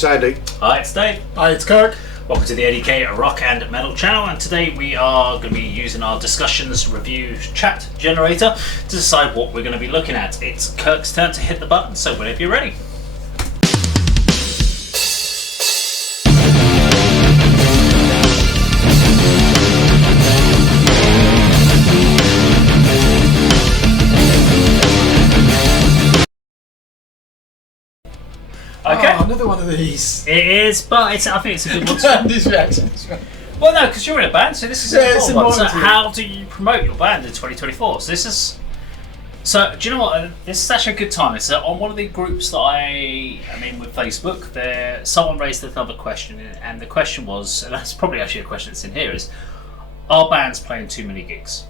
It's Andy. Hi, it's Dave. Hi, it's Kirk. Welcome to the A.D.K Rock and Metal channel, and today we are going to be using our discussions review chat generator to decide what we're going to be looking at. It's Kirk's turn to hit the button, so whenever you're ready. Okay. Oh, another one of these. It is, but I think it's a good one to This reaction. Well, no, because you're in a band, so this is it's important one. So important. how do you promote your band in 2024? So this is... So, do you know what? This is actually a good time. It's on one of the groups that I'm in with Facebook. Someone raised another question, and the question was, and that's probably actually a question that's in here, is, are bands playing too many gigs?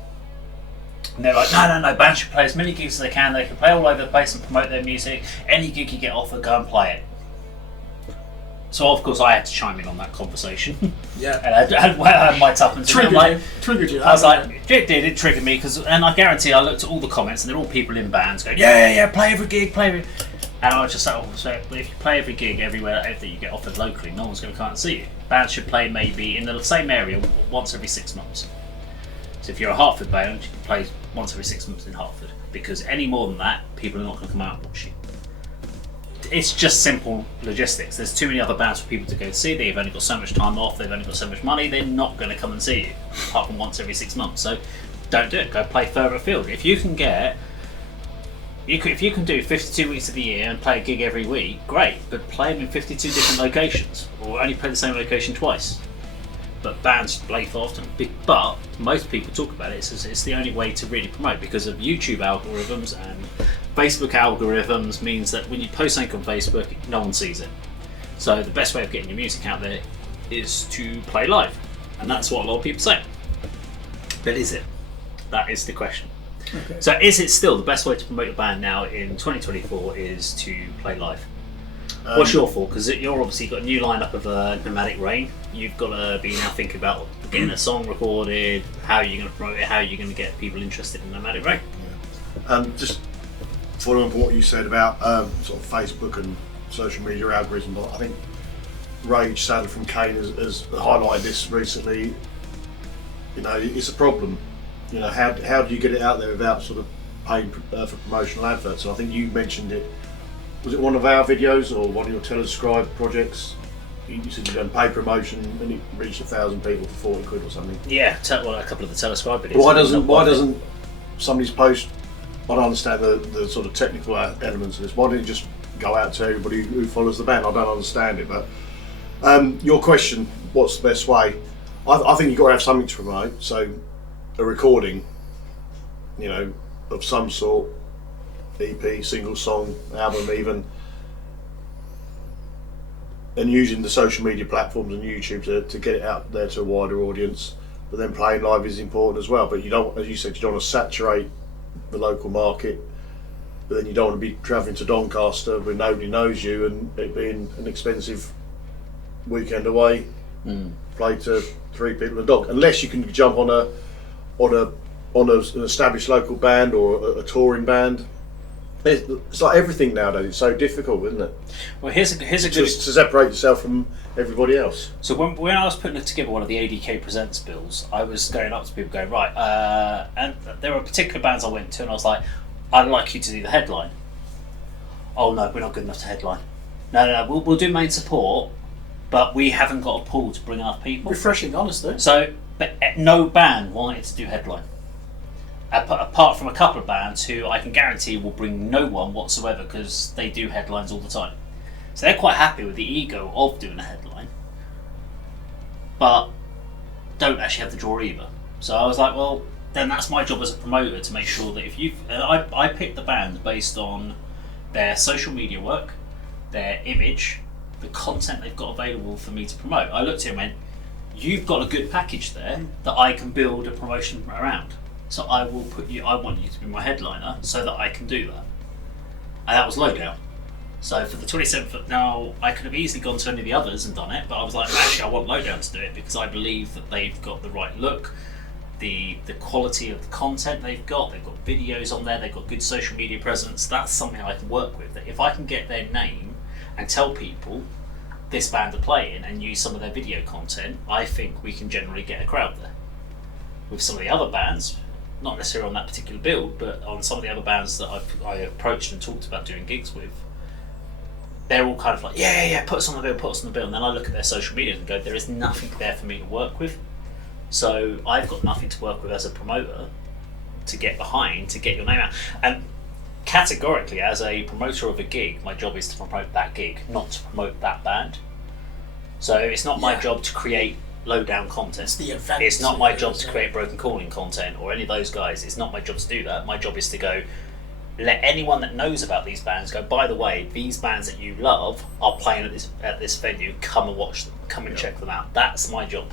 And they're like, no, bands should play as many gigs as they can play all over the place and promote their music. Any gig you get offered, go and play it. So of course I had to chime in on that conversation. Yeah. And I had my tuppence. Triggered you. I was like, it triggered me, and I guarantee I looked at all the comments and they're all people in bands going, yeah, play every gig, play every... And I was just like, so if you play every gig everywhere that you get offered locally, no one's going to come and see you. Bands should play maybe in the same area once every 6 months. So if you're a Hartford band, you can play once every 6 months in Hartford, because any more than that, people are not going to come out and watch you. It's just simple logistics. There's too many other bands for people to go see. They've only got so much time off, they've only got so much money, they're not going to come and see you, apart from once every 6 months. So don't do it, go play further afield. If you can do 52 weeks of the year and play a gig every week, great, but play them in 52 different locations, or only play the same location twice. But bands play for often. But most people talk about it. It's the only way to really promote, because of YouTube algorithms and Facebook algorithms means that when you post something on Facebook, no one sees it. So the best way of getting your music out there is to play live, and that's what a lot of people say. But is it? That is the question. Okay. So is it still the best way to promote your band now in 2024 is to play live? What's your thought? Because you're obviously got a new lineup of Nomadic Rain. You've got to be now thinking about getting a song recorded. How are you going to promote it? How are you going to get people interested in Nomadic Rain? Just following up on what you said about sort of Facebook and social media algorithms, I think Rage Sadler from Kane has highlighted this recently. You know, it's a problem. You know, how do you get it out there without sort of paying for promotional adverts? So I think you mentioned it. Was it one of our videos or one of your telescribe projects? You said you've done paid promotion and it reached 1,000 people for 40 quid or something. Yeah, a couple of the telescribe videos. Why doesn't somebody's post? I don't understand the sort of technical elements of this. Why don't you just go out to everybody who follows the band? I don't understand it. But your question, what's the best way? I think you've got to have something to promote. So a recording, you know, of some sort. EP, single song, album even, and using the social media platforms and YouTube to get it out there to a wider audience. But then playing live is important as well. But you don't, as you said, you don't want to saturate the local market, but then you don't want to be travelling to Doncaster where nobody knows you and it being an expensive weekend away, play to 3 people and a dog, unless you can jump on an established local band or a touring band. It's like everything nowadays. It's so difficult, isn't it? Well, here's a good to separate yourself from everybody else. So when I was putting together one of the A.D.K presents bills, I was going up to people going, right, and there were particular bands I went to, and I was like, I'd like you to do the headline. Oh no, we're not good enough to headline. No, we'll do main support, but we haven't got a pool to bring enough people. Refreshing, honestly. So, but no band wanted to do headline. Apart from a couple of bands who I can guarantee will bring no one whatsoever, because they do headlines all the time. So they're quite happy with the ego of doing a headline, but don't actually have the draw either. So I was like, well, then that's my job as a promoter to make sure that if you... I picked the bands based on their social media work, their image, the content they've got available for me to promote. I looked at it and went, you've got a good package there that I can build a promotion around. So I want you to be my headliner so that I can do that. And that was Lowdown. So for the 27th, now I could have easily gone to any of the others and done it, but I was like, actually I want Lowdown to do it because I believe that they've got the right look, the quality of the content they've got videos on there, they've got good social media presence. That's something I can work with. That if I can get their name and tell people this band are playing and use some of their video content, I think we can generally get a crowd there. With some of the other bands, not necessarily on that particular build, but on some of the other bands that I approached and talked about doing gigs with, they're all kind of like, yeah, put us on the bill, put us on the bill. And then I look at their social media and go, there is nothing there for me to work with. So I've got nothing to work with as a promoter to get behind, to get your name out. And categorically, as a promoter of a gig, my job is to promote that gig, not to promote that band. So it's not my job to create low down content. It's the event. It's not my job to create broken calling content or any of those guys. It's not my job to do that. My job is to go, let anyone that knows about these bands go, by the way, these bands that you love are playing at this venue, come and watch them, come and check them out. That's my job.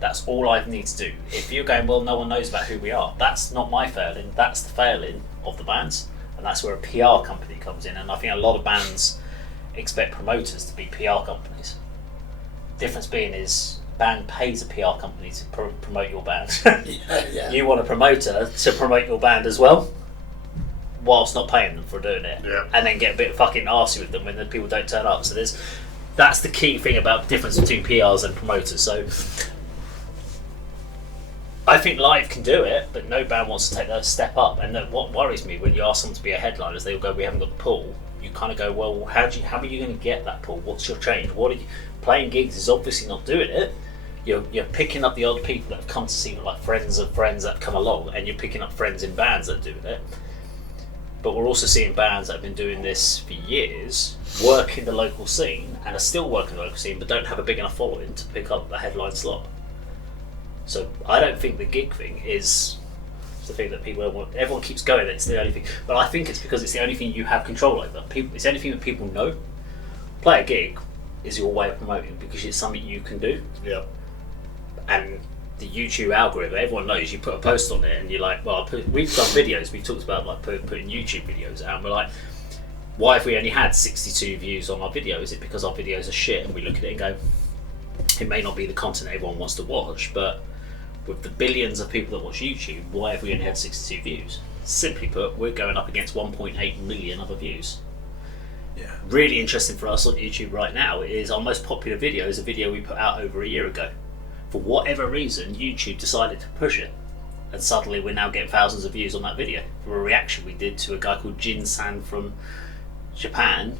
That's all I need to do. If you're going, well, no one knows about who we are, that's not my failing, that's the failing of the bands. And that's where a PR company comes in. And I think a lot of bands expect promoters to be PR companies. Difference being is, band pays a PR company to promote your band. You want a promoter to promote your band as well, whilst not paying them for doing it, and then get a bit fucking arsey with them when the people don't turn up. So that's the key thing about the difference between PRs and promoters. So I think live can do it, but no band wants to take that step up. And what worries me when you ask someone to be a headliner is they'll go, we haven't got the pool. You kind of go, well, how are you going to get that pool? What's your change? Playing gigs is obviously not doing it. You're picking up the odd people that have come to see, like friends of friends that come along, and you're picking up friends in bands that are doing it. But we're also seeing bands that have been doing this for years, work in the local scene, and are still working the local scene, but don't have a big enough following to pick up a headline slot. So I don't think the gig thing is the thing that people want. Everyone keeps going, it's the only thing. But I think it's because it's the only thing you have control over. It's the only thing that people know. Play a gig is your way of promoting because it's something you can do. Yeah. And the YouTube algorithm, everyone knows you put a post on it and you're like, well, we've done videos, we've talked about like putting YouTube videos out, and we're like, why have we only had 62 views on our video? Is it because our videos are shit? And we look at it and go, it may not be the content everyone wants to watch, but with the billions of people that watch YouTube, why have we only had 62 views? Simply put, we're going up against 1.8 million other views. Yeah. Really interesting for us on YouTube right now is our most popular video is a video we put out over a year ago. For whatever reason, YouTube decided to push it, and suddenly we're now getting thousands of views on that video from a reaction we did to a guy called Jin-san from Japan,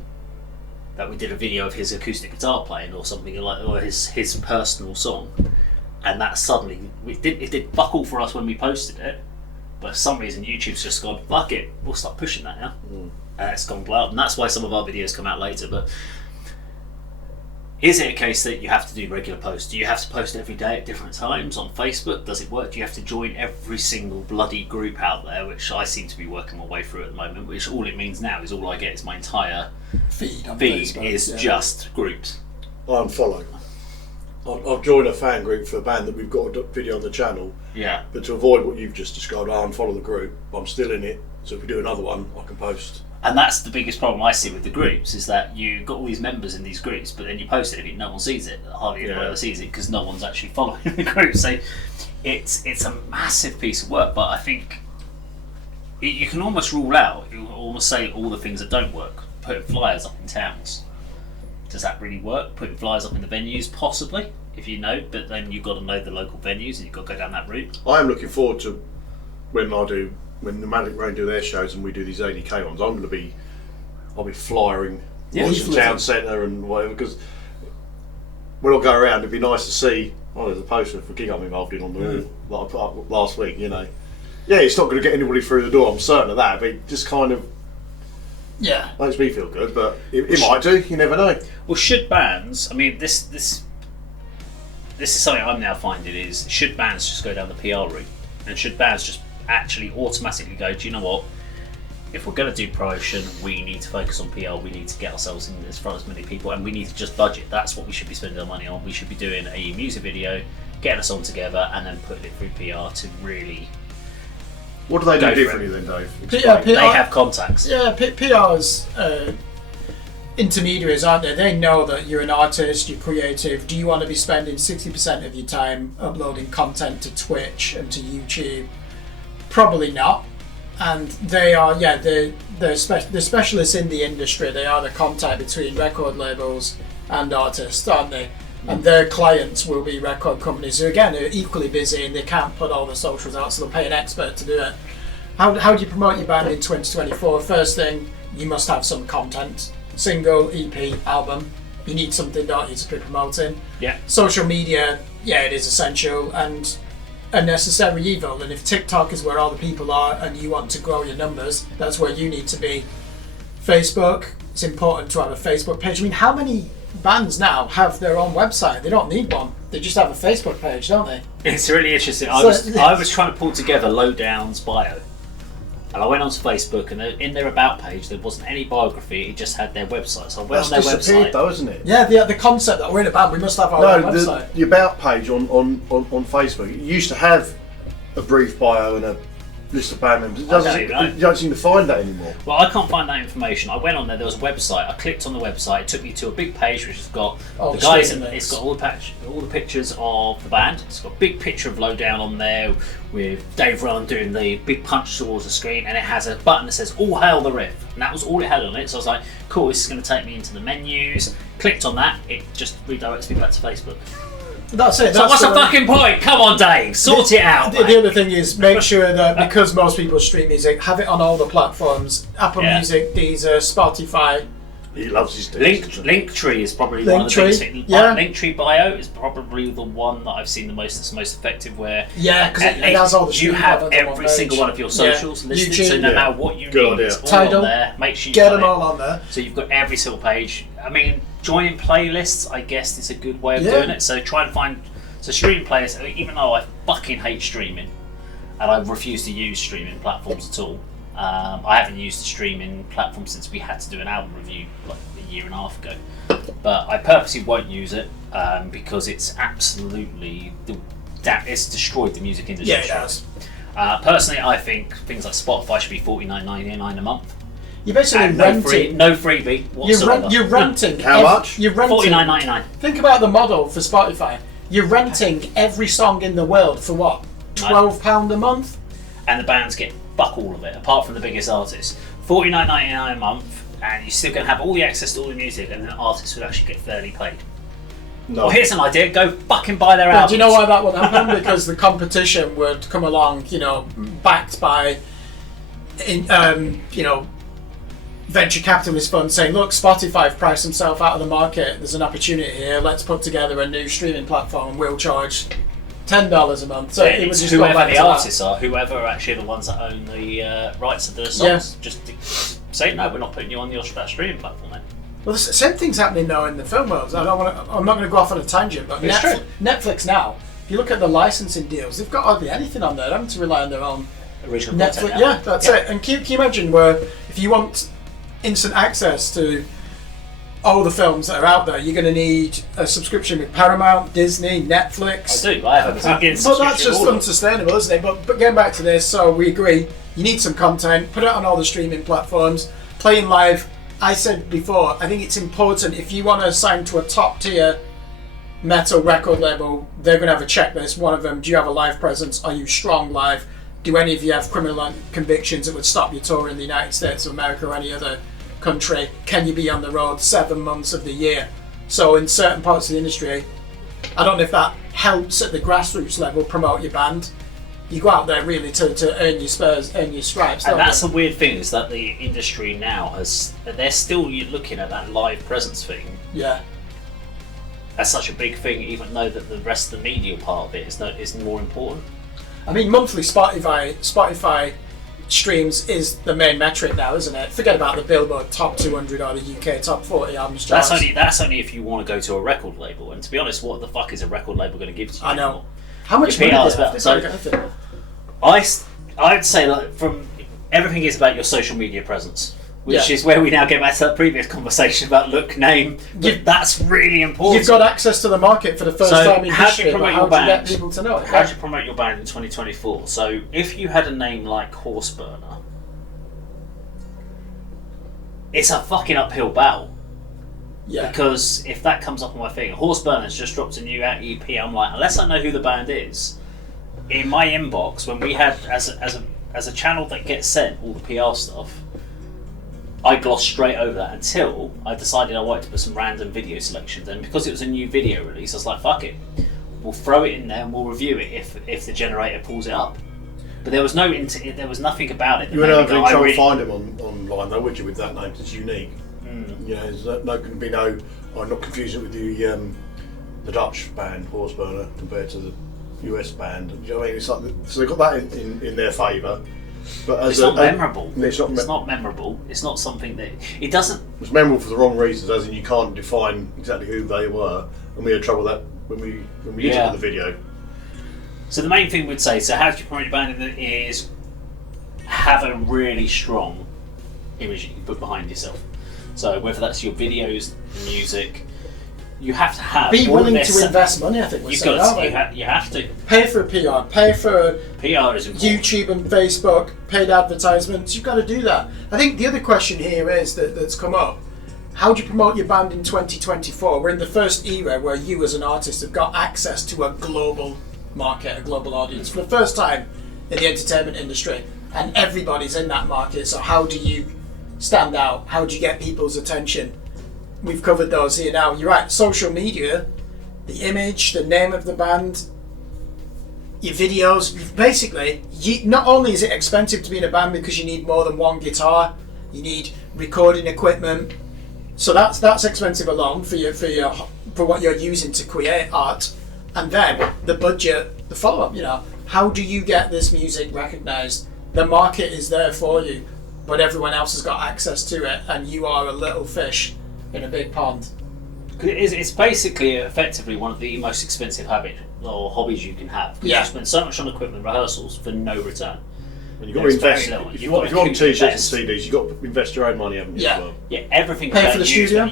that we did a video of his acoustic guitar playing or something like, or his personal song, and that suddenly it did fuck all for us when we posted it, but for some reason YouTube's just gone, fuck it, we'll start pushing that now. And it's gone blow up, and that's why some of our videos come out later. But is it a case that you have to do regular posts? Do you have to post every day at different times on Facebook? Does it work? Do you have to join every single bloody group out there, which I seem to be working my way through at the moment, which all it means now is all I get is my entire feed Facebook, is just groups. I unfollow. I've joined a fan group for a band that we've got a video on the channel. Yeah. But to avoid what you've just described, I unfollow the group. I'm still in it, so if we do another one, I can post. And that's the biggest problem I see with the groups, is that you've got all these members in these groups, but then you post it and no one sees it. Hardly anyone ever sees it because no one's actually following the group. So it's a massive piece of work, but I think you can almost rule out, you almost say all the things that don't work. Putting flyers up in towns. Does that really work? Putting flyers up in the venues, possibly, if you know, but then you've got to know the local venues and you've got to go down that route. I am looking forward to when the Magic Rain do their shows and we do these ADK ones. I'll be flyering Washington Town Centre and whatever, because when I go around, it'd be nice to see. Oh, there's a poster for a gig I'm involved in on the wall that I put up last week. You know, yeah, it's not going to get anybody through the door. I'm certain of that, but it just kind of makes me feel good. But it might do. You never know. Well, should bands? I mean, this is something I'm now finding is, should bands just go down the PR route, and should bands just actually automatically go, do you know what, if we're going to do promotion, we need to focus on PR, we need to get ourselves in as front of as many people, and we need to just budget. That's what we should be spending our money on. We should be doing a music video, getting us on together, and then putting it through PR to really. What do they do differently then, Dave? PR, they have contacts. Yeah, PR's intermediaries, aren't they? They know that you're an artist, you're creative. Do you want to be spending 60% of your time uploading content to Twitch and to YouTube? Probably not. And they are, they're specialists in the industry. They are the contact between record labels and artists, aren't they? And their clients will be record companies who, again, are equally busy and they can't put all the socials out, so they'll pay an expert to do it. How do you promote your band in 2024? First thing, you must have some content. Single, EP, album. You need something, don't you, to be promoting? Yeah. Social media, yeah, it is essential and a necessary evil. And if TikTok is where all the people are and you want to grow your numbers, that's where you need to be. Facebook, it's important to have a Facebook page. I mean, how many bands now have their own website? They don't need one. They just have a Facebook page, don't they? It's really interesting. I was trying to pull together Lowdown's bio, and I went onto Facebook, and in their about page there wasn't any biography. It just had their website. So I went That's on their disappeared website. though, isn't it? Yeah, the concept that we're in a band, we must have our own No, website. the about page on Facebook, it used to have a brief bio and a list of band members. You don't seem to find that anymore. Well, I can't find that information. I went on there. There was a website. I clicked on the website. It took me to a big page which has got the guys. It's got all the pictures of the band. It's got a big picture of Lowdown on there with Dave Run doing the big punch towards the screen, and it has a button that says "All Hail the Riff," and that was all it had on it. So I was like, "Cool, this is going to take me into the menus." Clicked on that. It just redirects me back to Facebook. That's it. So what's the fucking point? Come on, Dave, sort it out. The other thing is make sure that because most people stream music, have it on all the platforms: Apple Music, Deezer, Spotify. He loves his Linktree is probably one of the biggest things. Yeah. Linktree bio is probably the one that I've seen that's most effective. Where because it has all the you have every single one of your socials listed, YouTube, so no matter what you need, it's all Tidal, on there. Make sure you get them all on there. So you've got every single page. I mean, joining playlists, I guess, is a good way of doing it. So try and find. So streaming playlists, even though I fucking hate streaming, and I refuse to use streaming platforms at all. I haven't used the streaming platform since we had to do an album review like a year and a half ago. But I purposely won't use it because it's absolutely it's destroyed the music industry. Yeah, it has. Personally, I think things like Spotify should be $49.99 a month. You're basically renting. No freebie whatsoever. You're renting. How much? You're renting. $49.99. Think about the model for Spotify. You're renting every song in the world for what? £12 a month? And the bands get fuck all of it, apart from the biggest artists. $49.99 a month, and you're still going to have all the access to all the music, and then artists would actually get fairly paid. No. Well, here's an idea: go fucking buy their albums. Do you know why that would happen? Because the competition would come along, backed by, venture capitalist funds saying, "Look, Spotify have priced themselves out of the market. There's an opportunity here. Let's put together a new streaming platform, and we'll charge $10 a month." So it would just whoever go back the to artists are, whoever are actually the ones that own the rights to the songs, just say no. We're not putting you on that streaming platform then. Well, the same thing's happening now in the film world. I'm not going to go off on a tangent, but Netflix now, if you look at the licensing deals, they've got hardly anything on there. They're having to rely on their own original Netflix. content. Yeah, that's it. And can you imagine where if you want instant access to all the films that are out there, you're going to need a subscription with Paramount, Disney, Netflix. I do. I have a subscription. But that's just unsustainable, isn't it? But getting back to this, so we agree, you need some content, put it on all the streaming platforms, playing live. I said before, I think it's important if you want to sign to a top tier metal record label, they're going to have a checklist. One of them, do you have a live presence? Are you strong live? Do any of you have criminal convictions that would stop you touring in the United States of America or any other country? Can you be on the road 7 months of the year? So in certain parts of the industry, I don't know if that helps at the grassroots level promote your band. You go out there really to earn your spurs, earn your stripes. And that's the weird thing, is that the industry now they're still looking at that live presence thing. Yeah. That's such a big thing, even though that the rest of the media part of it is more important. I mean, monthly Spotify streams is the main metric now, isn't it? Forget about the Billboard Top 200 or the UK Top 40 albums charts. That's only if you want to go to a record label. And to be honest, what the fuck is a record label going to give to you? I know. Anymore? How much money I'd say that from everything is about your social media presence, which is where we now get back to that previous conversation about look, name. That's really important. You've got access to the market for the first time in history. How do you get people to know it? How do you promote your band in 2024? So if you had a name like Horseburner, it's a fucking uphill battle. Yeah. Because if that comes up on my thing, Horseburner's just dropped a new EP, I'm like, unless I know who the band is, in my inbox, when we had as a channel that gets sent all the PR stuff, I glossed straight over that until I decided I wanted to put some random video selections, and because it was a new video release, I was like, fuck it, we'll throw it in there and we'll review it if the generator pulls it up. But there was there was nothing about it. You wouldn't have to find them online though, would you, with that name? 'Cause it's unique. You know, there's going to be no. I'm not confusing it with the Dutch band Horseburner compared to the US band. Do you know what I mean? It's like so they've got that in their favour. But as it's not memorable. It's not memorable. It's not something that it doesn't. It's memorable for the wrong reasons, as in you can't define exactly who they were, and we had trouble with that when we used it in the video. So the main thing we'd say, so how do you promote your band is have a really strong image you can put behind yourself. So whether that's your videos, music, you have to have. Be willing to invest money. I think we're saying, you have to pay for PR, pay for PR is important. YouTube and Facebook, paid advertisements. You've got to do that. I think the other question here is that's come up. How do you promote your band in 2024? We're in the first era where you as an artist have got access to a global market, a global audience for the first time in the entertainment industry, and everybody's in that market. So how do you stand out? How do you get people's attention? We've covered those here now. You're right, social media, the image, the name of the band, your videos. Basically, not only is it expensive to be in a band because you need more than one guitar, you need recording equipment. So that's expensive alone for what you're using to create art. And then the budget, the follow-up, you know, how do you get this music recognised? The market is there for you, but everyone else has got access to it, and you are a little fish in a big pond. It's basically effectively one of the most expensive habits or hobbies you can have. You spend so much on equipment rehearsals for no return. And you've got to invest. If you want t-shirts and CDs, you've got to invest your own money, haven't you? Yeah, as well? Yeah. Everything. Pay for the studio.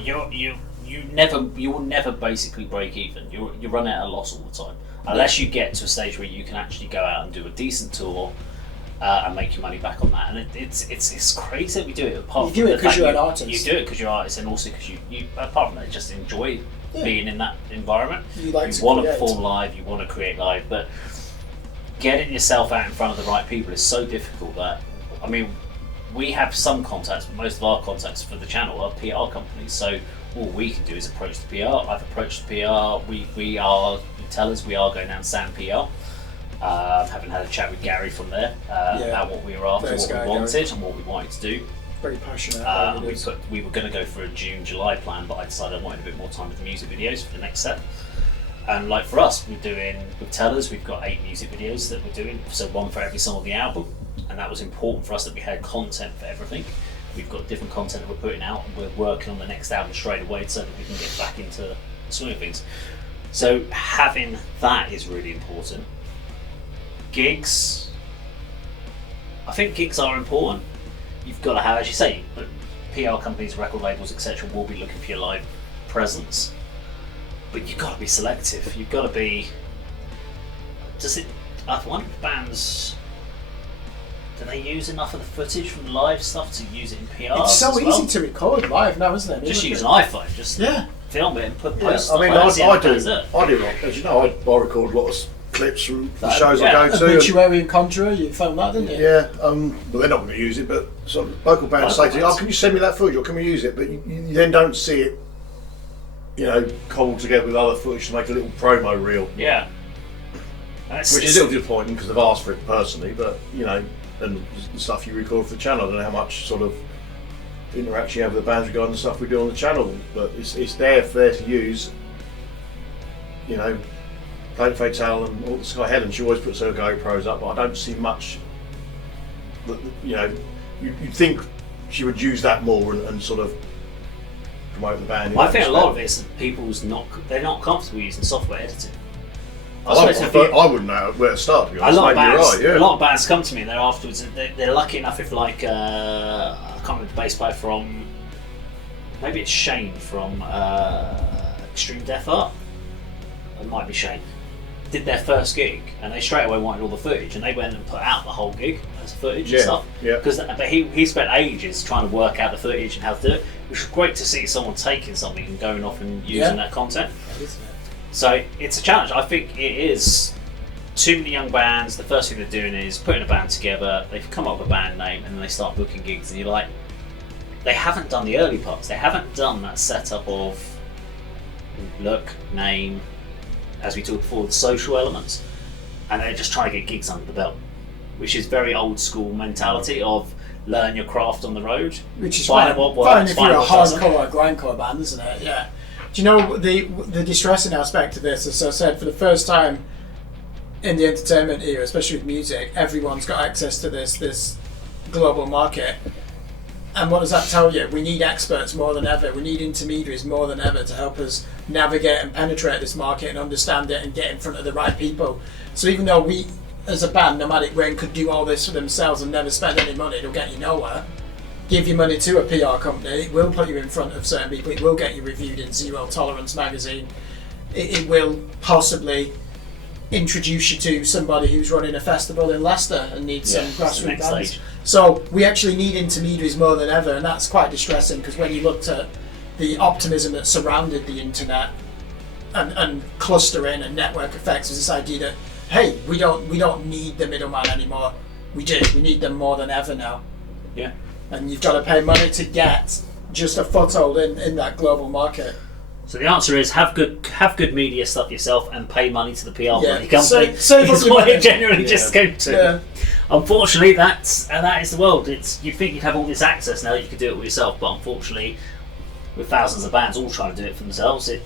You will never basically break even. You run out of loss all the time, unless you get to a stage where you can actually go out and do a decent tour and make your money back on that. And it's crazy that we do it. Apart you do it because you're an artist. You do it because you're an artist, and also because you apart from that, just enjoy being in that environment. You want to perform live. You want to create live, but getting yourself out in front of the right people is so difficult that, I mean, we have some contacts, but most of our contacts for the channel are PR companies. So all we can do is approach the PR. I've approached the PR. We are tellers. We are going down Sam PR. Having had a chat with Gary from there about what we were after, what we wanted, and what we wanted to do. Very passionate. We were going to go for a June-July plan, but I decided I wanted a bit more time with the music videos for the next set. And like for us, we're doing with Tellers, we've got 8 music videos that we're doing, so 1 for every song of the album, and that was important for us that we had content for everything. We've got different content that we're putting out, and we're working on the next album straight away so that we can get back into the swing of things. So having that is really important. Gigs, I think gigs are important. You've got to have, as you say, but PR companies, record labels, etc. will be looking for your live presence. But you've got to be selective. You've got to be. I wonder if bands, do they use enough of the footage from live stuff to use it in PR? It's so easy to record live now, isn't it? Just use an iPhone. Just film it and put posts. I mean, I do. As you know, I record a lot of clips from the shows I go to. Obituary and Conjure, you filmed that, didn't you? Yeah, but they're not going to use it. But some local bands say to you, "Oh, can you send me that footage, or can we use it?" But you then don't see it, you know, cobbled together with other footage to make a little promo reel. Yeah. Which is a little disappointing because they've asked for it personally, but you know, and the stuff you record for the channel, I don't know how much sort of interaction you have with the bands regarding the stuff we do on the channel, but it's there to use. You know, Plague Fatale and all the Sky Helen, she always puts her GoPros up, but I don't see much. You know, you'd think she would use that more and sort of promote the band. I think a lot of it is that they're not comfortable using software editing. I wouldn't know where to start, to be honest. A lot of bands come to me and they're afterwards, they're lucky enough if I can't remember the bass player from, maybe it's Shane from Extreme Death Art, it might be Shane, did their first gig and they straight away wanted all the footage and they went and put out the whole gig as footage and stuff. Yeah. But he spent ages trying to work out the footage and how to do it, which was great to see someone taking something and going off and using that content. So it's a challenge. I think it is. Too many young bands, the first thing they're doing is putting a band together, they've come up with a band name and then they start booking gigs and you're like, they haven't done the early parts. They haven't done that setup of look, name, as we talked before, the social elements, and they're just trying to get gigs under the belt, which is very old school mentality of learn your craft on the road. Which is find fine. what works, Fine if you're a what doesn't. hardcore grindcore band, isn't it? Yeah. Do you know the distressing aspect of this? As I said, for the first time in the entertainment era, especially with music, everyone's got access to this global market. And what does that tell you? We need experts more than ever. We need intermediaries more than ever to help us navigate and penetrate this market and understand it and get in front of the right people. So even though we, as a band, Nomadic Rain, could do all this for themselves and never spend any money, it'll get you nowhere. Give your money to a PR company, it will put you in front of certain people, it will get you reviewed in Zero Tolerance magazine, it will possibly introduce you to somebody who's running a festival in Leicester and needs some grassroots bands. Stage. So we actually need intermediaries more than ever, and that's quite distressing because when you looked at the optimism that surrounded the internet and clustering and network effects, was this idea that hey, we don't need the middleman anymore. We need them more than ever now. Yeah. And you've got to pay money to get just a foothold in that global market. So the answer is have good media stuff yourself and pay money to the PR money company. Save is up your what money. it generally just came to. Yeah. Unfortunately, that is the world. You'd think you'd have all this access now that you could do it with yourself, but unfortunately, with thousands of bands all trying to do it for themselves, it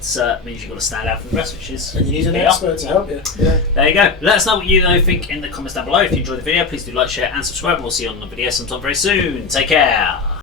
means you've got to stand out from the rest, which is And you need an PR. expert to help you. Yeah. There you go. Let us know what you think in the comments down below. If you enjoyed the video, please do like, share and subscribe, and we'll see you on the video sometime very soon. Take care.